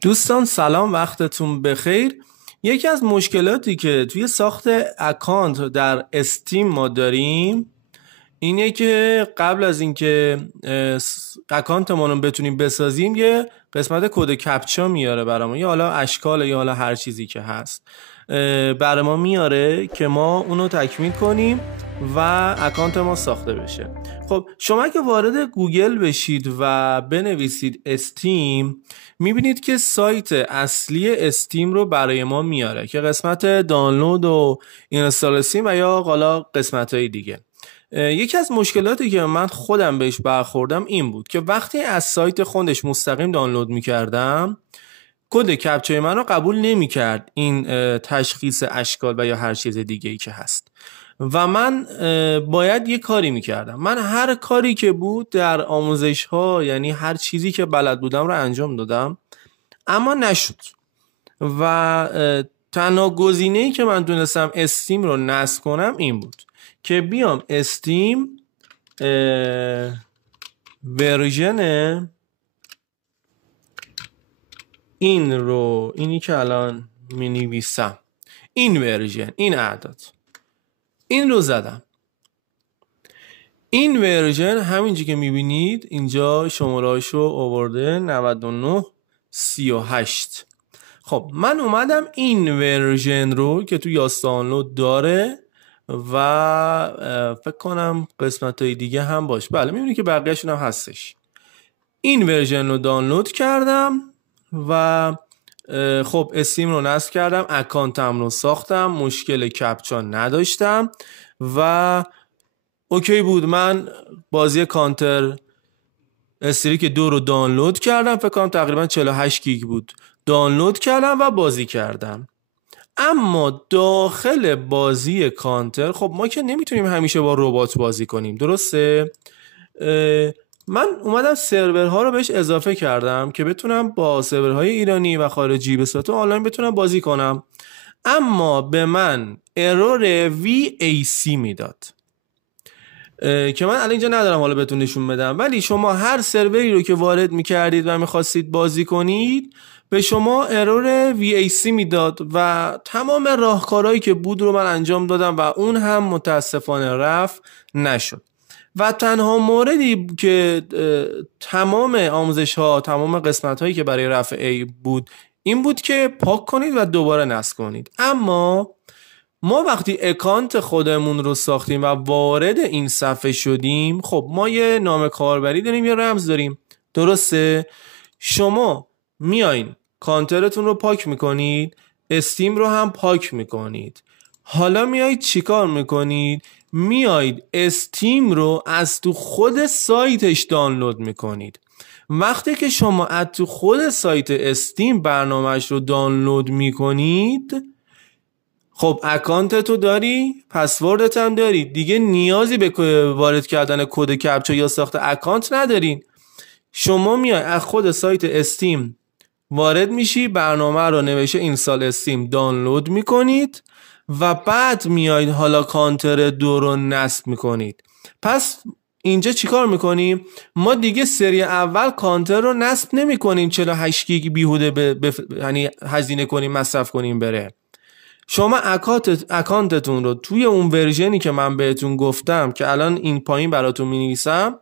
دوستان سلام، وقتتون بخیر. یکی از مشکلاتی که توی ساخت اکانت در استیم ما داریم اینه که قبل از اینکه اکانتمون رو بتونیم بسازیم یه قسمت کد کپچا میاره برامون، یا حالا اشکال یا حالا هر چیزی که هست برای ما میاره که ما اونو تکمیل کنیم و اکانت ما ساخته بشه. خب شما که وارد گوگل بشید و بنویسید استیم، میبینید که سایت اصلی استیم رو برای ما میاره که قسمت دانلود و اینستال استیم و یا حالا قسمت های دیگه. یکی از مشکلاتی که من خودم بهش برخوردم این بود که وقتی از سایت خودش مستقیم دانلود میکردم کد کپچای من رو قبول نمیکرد این تشخیص اشکال و یا هر چیز دیگه ای که هست و من باید یه کاری میکردم. من هر کاری که بود در آموزش ها، یعنی هر چیزی که بلد بودم رو انجام دادم اما نشد و تنها گزینه‌ای که من دونستم استیم رو نصب کنم این بود که بیام استیم ورژن اینی که الان می نویسم، این ورژن، این اعداد، این رو زدم. این ورژن همینجی که می بینید اینجا شماره‌اشو آورده 9938. خب من اومدم این ورژن رو که تو یاس دانلود داره و فکر کنم قسمت های دیگه هم باش، بله میبینی که بقیه‌شون هم هستش. این ورژن رو دانلود کردم و خب استیم رو نصب کردم، اکانتم رو ساختم، مشکل کپچا نداشتم و اوکی بود. من بازی کانتر استریک 2 رو دانلود کردم، فکر کنم تقریبا 48 گیگ بود، دانلود کردم و بازی کردم. اما داخل بازی کانتر خب ما که نمیتونیم همیشه با ربات بازی کنیم، درسته؟ من اومدم سرورها رو بهش اضافه کردم که بتونم با سرورهای ایرانی و خارجی به صورت آنلاین بتونم بازی کنم، اما به من ارور VAC میداد که من الان اینجا ندارم حالا بهتون نشون بدم، ولی شما هر سروری رو که وارد میکردید و میخواستید بازی کنید به شما ارور VAC میداد و تمام راهکارهایی که بود رو من انجام دادم و اون هم متاسفانه رفع نشد. و تنها موردی که تمام آموزش ها، تمام قسمت هایی که برای رفع A بود این بود که پاک کنید و دوباره نصب کنید. اما ما وقتی اکانت خودمون رو ساختیم و وارد این صفحه شدیم، خب ما یه نام کاربری داریم، یه رمز داریم، درسته؟ شما میایین کانترتون رو پاک میکنید، استیم رو هم پاک میکنید. حالا میایید چیکار میکنید؟ میایید استیم رو از تو خود سایتش دانلود میکنید. وقتی که شما از تو خود سایت استیم برنامهش رو دانلود میکنید، خب اکانتتو داری، پسوردت هم داری، دیگه نیازی به وارد کردن کد کپچا یا ساخت اکانت ندارین. شما میای از خود سایت استیم وارد میشی، برنامه رو نوشته اینستال استیم دانلود میکنید و بعد میایید حالا کانتر 2 رو نصب میکنید. پس اینجا چیکار میکنیم؟ ما دیگه سری اول کانتر رو نصب نمیکنیم 48 گیگ بیهوده یعنی هزینه کنیم مصرف کنیم بره. شما اکانتتون رو توی اون ورژنی که من بهتون گفتم که الان این پایین براتون می‌نویسم،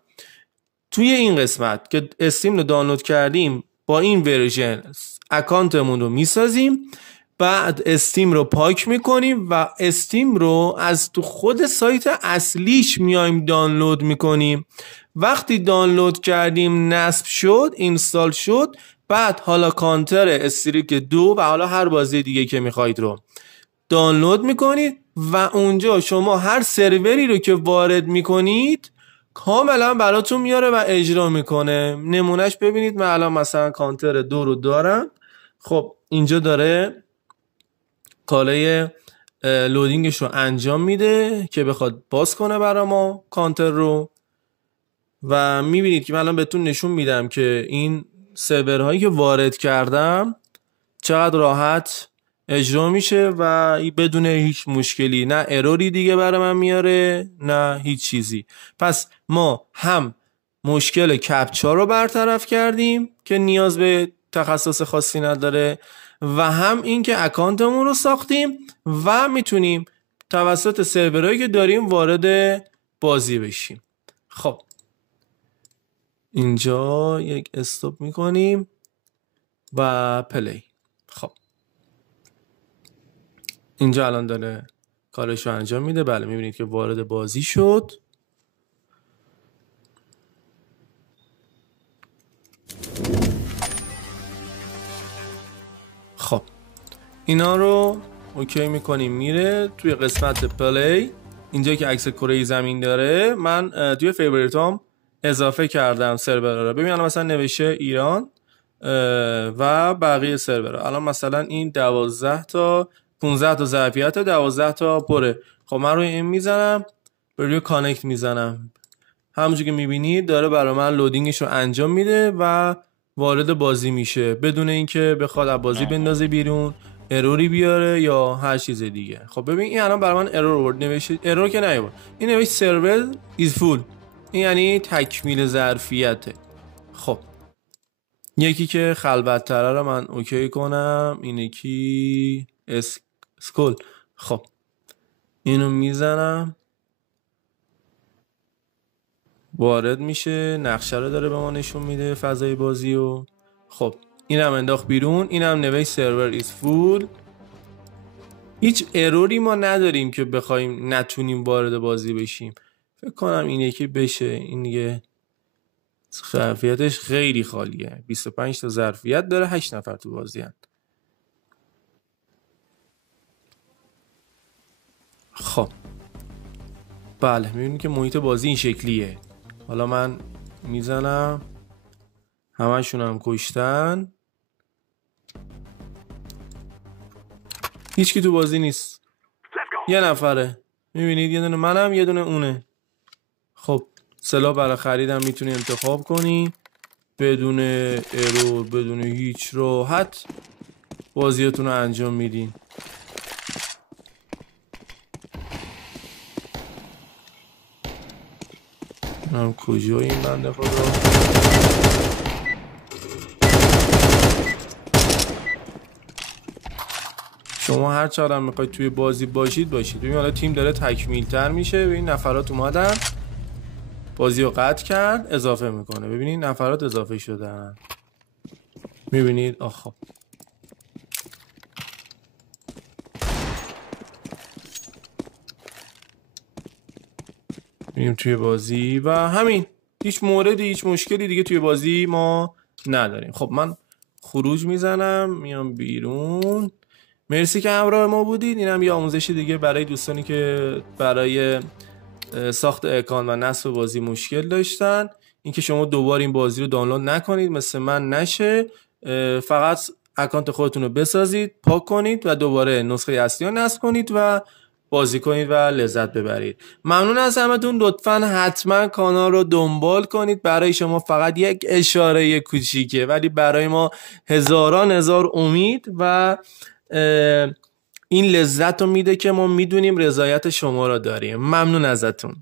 توی این قسمت که استیم رو دانلود کردیم با این ورژن اکانتمون رو میسازیم، بعد استیم رو پاک میکنیم و استیم رو از تو خود سایت اصلیش میایم دانلود میکنیم. وقتی دانلود کردیم نصب شد، اینستال شد، بعد حالا کانتر استریک 2 و حالا هر بازی دیگه که میخواید رو دانلود میکنید و اونجا شما هر سروری رو که وارد میکنید کاملا براتون میاره و اجرا میکنه. نمونهش ببینید، من الان مثلا کانتر 2 رو دارم، خب اینجا داره کالای لودینگش رو انجام میده که بخواد باز کنه برای ما کانتر رو و میبینید که من الان بهتون نشون میدم که این سرورهایی که وارد کردم چقدر راحت اجرا میشه و بدون هیچ مشکلی، نه اروری دیگه برای من میاره نه هیچ چیزی. پس ما هم مشکل کپچا رو برطرف کردیم که نیاز به تخصص خاصی نداره و هم این که اکانتمون رو ساختیم و میتونیم توسط سرورایی که داریم وارد بازی بشیم. خب اینجا یک استاپ میکنیم و پلی. خب اینجا الان داره کارش رو انجام میده. بله میبینید که وارد بازی شد. خب اینا رو اوکی میکنیم. میره توی قسمت پلی. اینجا که عکس کره زمین داره من توی فیوریتام اضافه کردم سرور رو. ببین مثلا نوشته ایران و بقیه سرور. الان مثلا این 12 تا 15 تا ظرفیت 12 تا پره. خب من روی این میزنم، روی کانکت میزنم. همونجوری که میبینید داره برای من لودینگش رو انجام میده و وارد بازی میشه بدون اینکه بخواد از بازی بندازه بیرون، اروری بیاره یا هر چیز دیگه. خب ببین این الان برای من ارور آورد. نوشته ارور که نیاورد، این نوشته سرور ایز فول. این یعنی تکمیل ظرفیته. خب یکی که خلوت تره رو من اوکی کنم. این یکی اسکول. خب اینو میزنم، وارد میشه، نقشه رو داره به ما نشون میده فضای بازی و خب اینم انداخت بیرون. اینم نوشت سرور ایز فول. هیچ اروری ما نداریم که بخوایم نتونیم وارد بازی بشیم. فکر کنم این یکی بشه. این دیگه ظرفیتش خیلی خالیه. 25 تا ظرفیت داره، 8 نفر تو بازی هست. خب بله میبینید که محیط بازی این شکلیه. حالا من میزنم، همشون هم کشتن، هیچکی تو بازی نیست، یه نفره. میبینید یه دونه منم یه دونه اونه. خب سلاح برای خریدم میتونی انتخاب کنی بدون ارور، بدون هیچ راحت بازیاتون رو انجام میدین. من کجایی این بنده خدا؟ شما هر چقدر میخواید توی بازی باشید. ببین حالا تیم داره تکمیل تر میشه. ببین نفرات اومدن، بازی رو قطع کرد، اضافه میکنه. ببینید نفرات اضافه شدن. میبینید آخه میریم توی بازی و همین. هیچ موردی، هیچ مشکلی دیگه توی بازی ما نداریم. خب من خروج میزنم، میام بیرون. مرسی که همراه ما بودید. اینم یه آموزشی دیگه برای دوستانی که برای ساخت اکانت و نصب بازی مشکل داشتن. اینکه شما دوباره این بازی رو دانلود نکنید، مثل من نشه. فقط اکانت خودتون رو بسازید، پاک کنید و دوباره نسخه اصلی رو نصب کنید و بازی کنید و لذت ببرید. ممنون از همتون. لطفاً حتما کانال رو دنبال کنید. برای شما فقط یک اشاره کوچیکه ولی برای ما هزاران هزار امید و این لذت رو میده که ما میدونیم رضایت شما رو داریم. ممنون ازتون.